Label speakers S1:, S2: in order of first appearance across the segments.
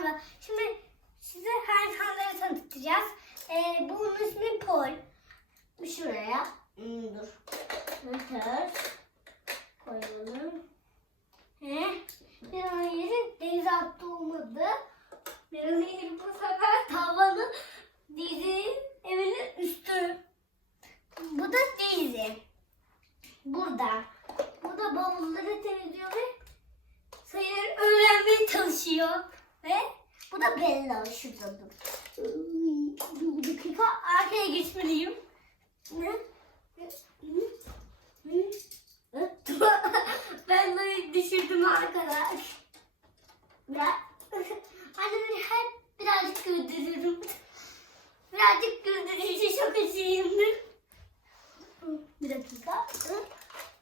S1: Merhaba. Şimdi size hayvanları tanıtacağız. Ee, bunun ismi Pol. Şuraya. Hmm, dur. Mıtır. Koyalım. He. Bir an yeri denize attı olmadı. Bir an yeri bu sefer tavanı dizinin evinin üstü. Bu da Daisy. Burada. Burada bavulları temizliyor ve sayıları öğrenmeye çalışıyor. Ve bu da Bella şurada dur. Bir dakika arkaya geçmeliyim. Ne? Bella'yı düşürdüm arkadaş. Ben annemi hep birazcık güldürürüm. Birazcık güldürünce çok acıyımdır. Bir dakika.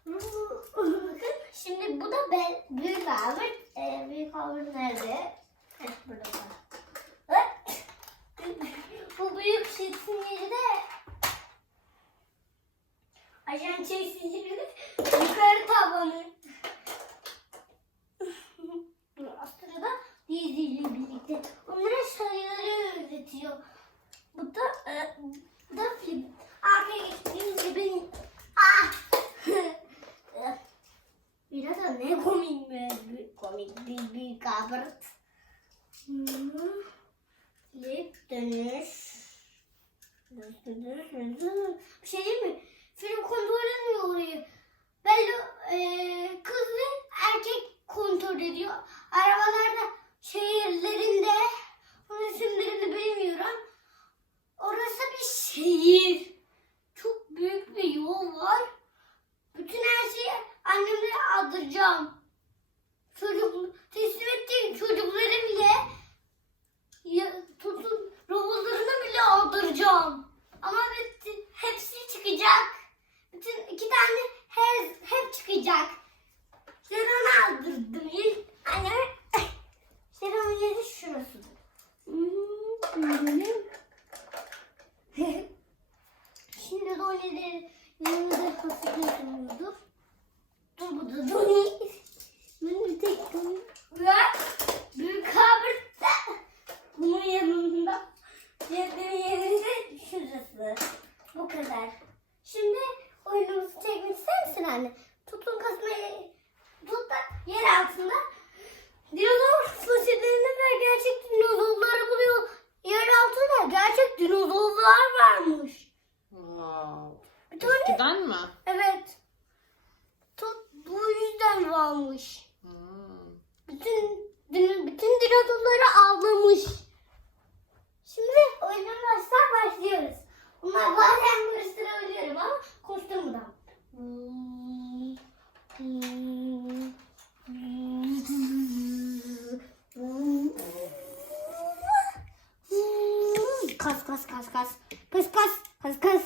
S1: Şimdi bu da ben, büyük abi. Ee, büyük abi nerede? Heh, burada. Heh. bu büyük şişin yeri de Ajan çeksin yeri de yukarı tabanı. Aslında da diziyle birlikte. Onlara sayıları öğretiyor. Bu da e, bu da film. Arkaya geçtiğimde benim ah Biraz ne komik be. Komik bir büyük abart. Flip dönüş. Dönüş dönüş dönüş. Bir şey mi? Film kontrol edemiyor orayı. Belli e, kız ve erkek kontrol ediyor. Arabalarda şehirlerinde onun isimlerini bilmiyorum. Orası bir şehir. Çok büyük bir yol var. Bütün her şeyi annemlere aldıracağım. Çocuk teslim ettiğim çocukları bile ya, tutun robotlarını bile aldıracağım. Ama bütün, hepsi çıkacak. Bütün iki tane hep, hep çıkacak. Zeron'u aldırdım. İlk anneme Zeron'un yeri şurası. Şimdi Dolly'leri yanımıza fasulye koyuyorduk. Dur bu da Dolly. Ben bir tek Dolly. Ve büyük kabir de bunun yanında. Diğerleri yerinde şurası. Bu kadar. Şimdi oyunumuzu çekmek ister misin anne? Tutun kasmayı tut da yer altında dinozor fosillerini ve gerçek dinozorları buluyor. Yer altında gerçek dinozorlar varmış.
S2: Wow.
S1: Bir tane
S2: Eskiden mi?
S1: Evet. Tut bu yüzden varmış.
S2: Hmm.
S1: Bütün din- bütün dinozorları avlamış. Şimdi oyuna başlar başlıyoruz. Bunlar bazen karıştırabiliyorum ama koşturmadan. Kas kas kas kas. Kas kas kas kas.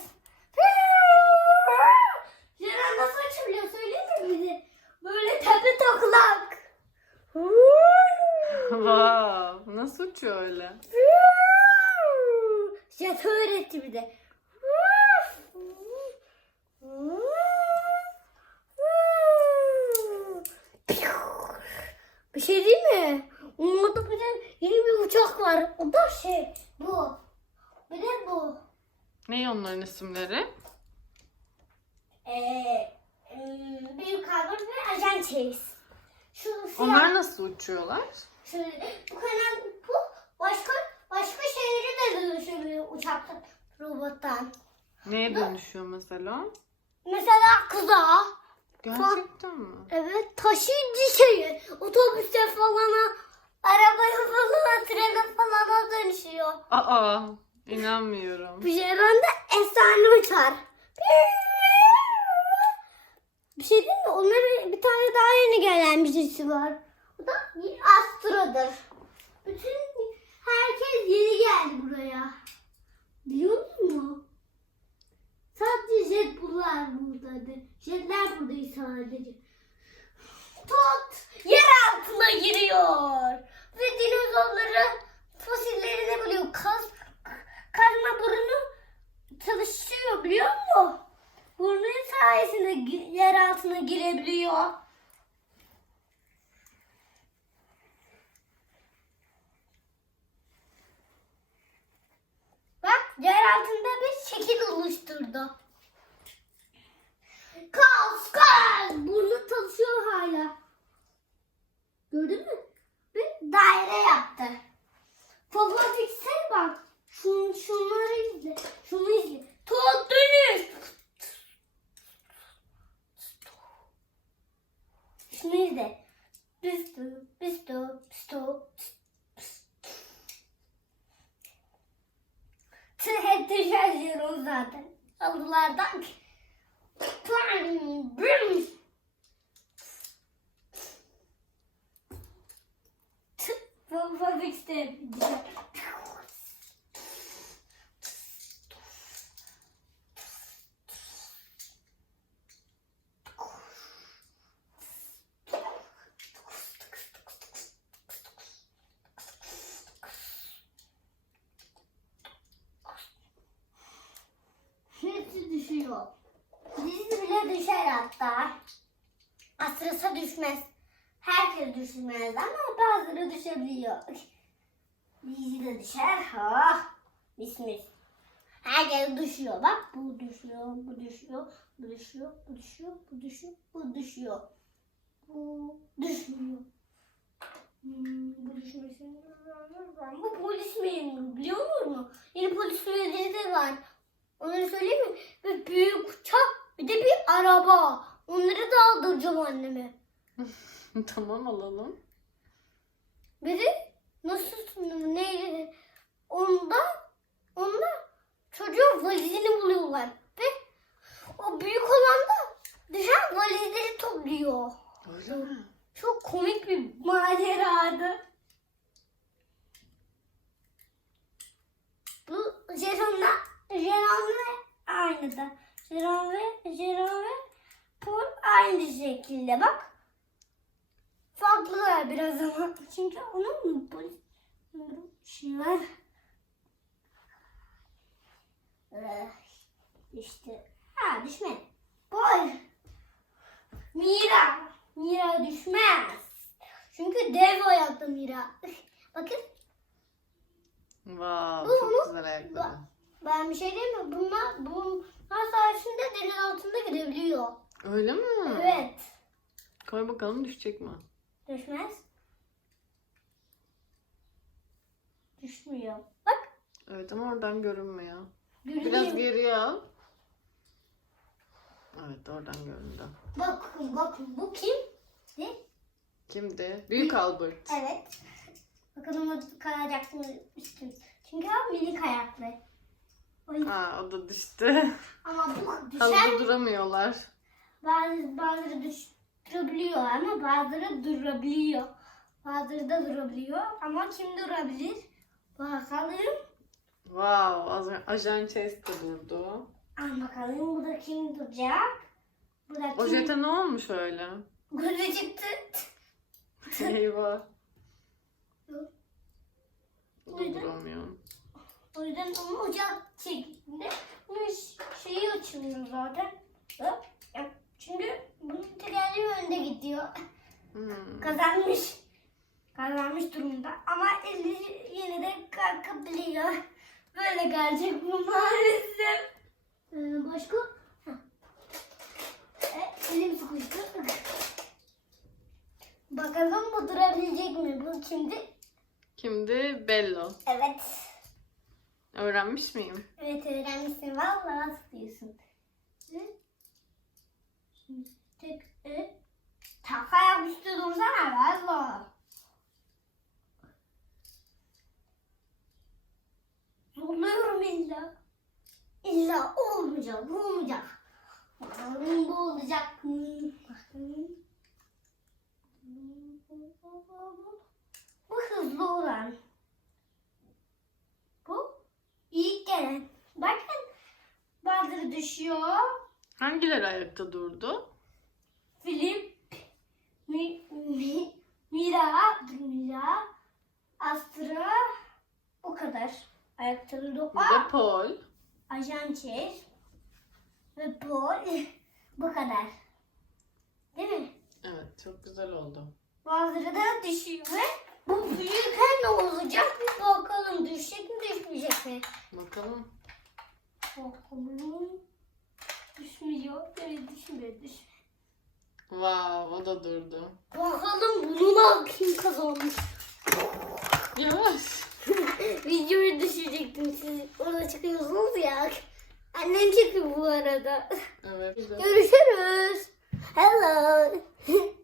S1: Ceren nasıl açılıyor söyleyeyim mi bize? Böyle tepe taklak.
S2: Wow. Nasıl uçuyor öyle?
S1: Jet öğretti bir de. Bir şey değil mi? Onun da bir de yeni bir uçak var. O da şey bu. Bir de bu.
S2: Ne onların isimleri?
S1: Ee, ım, büyük albert ve ajan. Şu siyah.
S2: Onlar nasıl uçuyorlar?
S1: Şöyle bu kanal bu başka başka şeyleri de dönüşebiliyor uçaktan robottan.
S2: Neye dönüşüyor mesela?
S1: Mesela kıza.
S2: Gerçekten mi?
S1: Evet taşıyıcı şeyi. Otobüse falan arabaya falan trene falan dönüşüyor.
S2: Aa, inanmıyorum.
S1: Bir şeyden de efsane uçar. Bir şey değil mi? Onların bir tane daha yeni gelen birisi var. O da bir astrodur. Bütün herkes yeni geldi buraya. Köpekler buradayız sadece. Tot yer altına giriyor. Ve dinozorları fosillerini buluyor. Kaz, kazma burunu çalışıyor biliyor musun? Burnun sayesinde yer altına girebiliyor. Bak yer altında bir şekil oluşturdu. Kaos kaos. Burnu çalışıyor hala. Gördün mü? Bir daire yaptı. Favoriksel bak. Şun, şunları izle. Şunu izle. Tuğ dönüş. Şunu izle. Pisto, pisto, pisto. Tı hep düşerliyorum zaten. Alılardan. Bam, bam. Tı, Favoriksel. Hepsi düşüyor. Dizi bile düşer hatta. Asrasa düşmez. Herkes düşmez ama bazıları düşebiliyor. Dizi de düşer. Ha, mis mis. Herkes düşüyor. Bak bu düşüyor, bu düşüyor, bu düşüyor, bu düşüyor, bu düşüyor, bu düşüyor. Bu düşmüyor. Hmm, bu düşmesin. Bu polis memuru biliyor musun? Yeni polis memuru de var. Onları söyleyeyim mi? Bir büyük uçak, bir de bir araba. Onları da aldıracağım anneme.
S2: tamam alalım.
S1: Bir de nasıl ne onda onda çocuğun valizini buluyorlar ve o büyük olan da düşen valizleri topluyor.
S2: Öyle mi?
S1: Çok komik bir maceradı. Bu Jeron'la Jeron ve aynı da. Jeron ve Jeron ve Paul aynı şekilde bak. Farklılar biraz ama. Çünkü onun polis şey var. Eh, İşte. Ha düşme. Paul. Mira. Mira düşmez. Çünkü dev ayakta Mira. Bakın
S2: Wow,
S1: Bu-
S2: çok güzel ayakkabı.
S1: ben bir şey diyeyim mi? Bunlar, bunlar sayesinde deniz altında gidebiliyor.
S2: Öyle mi?
S1: Evet.
S2: Koy bakalım düşecek mi?
S1: Düşmez. Düşmüyor. Bak.
S2: Evet ama oradan görünmüyor.
S1: Görünüyor.
S2: Biraz geriye al. Evet oradan göründü.
S1: Bakın bakın bu kim? Ne?
S2: Kimdi? Büyük Albert.
S1: Evet. Bakalım o kayacak mı üstüm. Çünkü o minik ayaklı. Oy.
S2: Ha o da düştü.
S1: Ama bu düşer.
S2: Halıda duramıyorlar.
S1: Bazı, bazıları düşürebiliyor ama bazıları durabiliyor. Bazıları da durabiliyor ama kim durabilir? Bakalım.
S2: Wow, Ajan de durdu.
S1: Al bakalım bu da kim duracak? Bu da
S2: O
S1: kim?
S2: jete ne olmuş öyle?
S1: Gözü çıktı.
S2: Eyvah. Duramıyor.
S1: O yüzden onu ocak bunun şeyi açılıyor zaten. Çünkü bunun tekerleği önde gidiyor.
S2: Hmm.
S1: Kazanmış. Kazanmış durumda. Ama eli yine de kalkabiliyor. Böyle gelecek bu maalesef. Ee, başka? E, elim sıkıştı. Bakalım bu durabilecek mi? Bu kimdi?
S2: Kimdi? Bello.
S1: Evet.
S2: Öğrenmiş miyim?
S1: Evet öğrenmişsin. Vallahi sıkıyorsun. Hı? Şimdi tek e, tak ayak üstü dursana valla. Zorluyorum illa. İlla olmayacak, olmayacak. Bakalım bu olacak mı? Bu hızlı olan. Bu ilk gelen. Bakın bazıları düşüyor.
S2: Hangileri ayakta durdu? Alexander
S1: Bu
S2: da Paul.
S1: Ajan Chase ve Paul. Bu kadar. Değil mi?
S2: Evet çok güzel oldu.
S1: Bazıları da düşüyor ve bu büyürken ne olacak bir bakalım. Düşecek mi düşmeyecek mi?
S2: Bakalım.
S1: Bakalım. Düşmüyor. Evet düşmüyor. Düşmüyor.
S2: Wow, o da durdu.
S1: Bakalım bunun kim kazanmış.
S2: Yavaş.
S1: Videoyu düşecektim siz orada çıkıyorsunuz ya. Annem çıkıyor bu arada.
S2: Evet.
S1: Görüşürüz. Hello.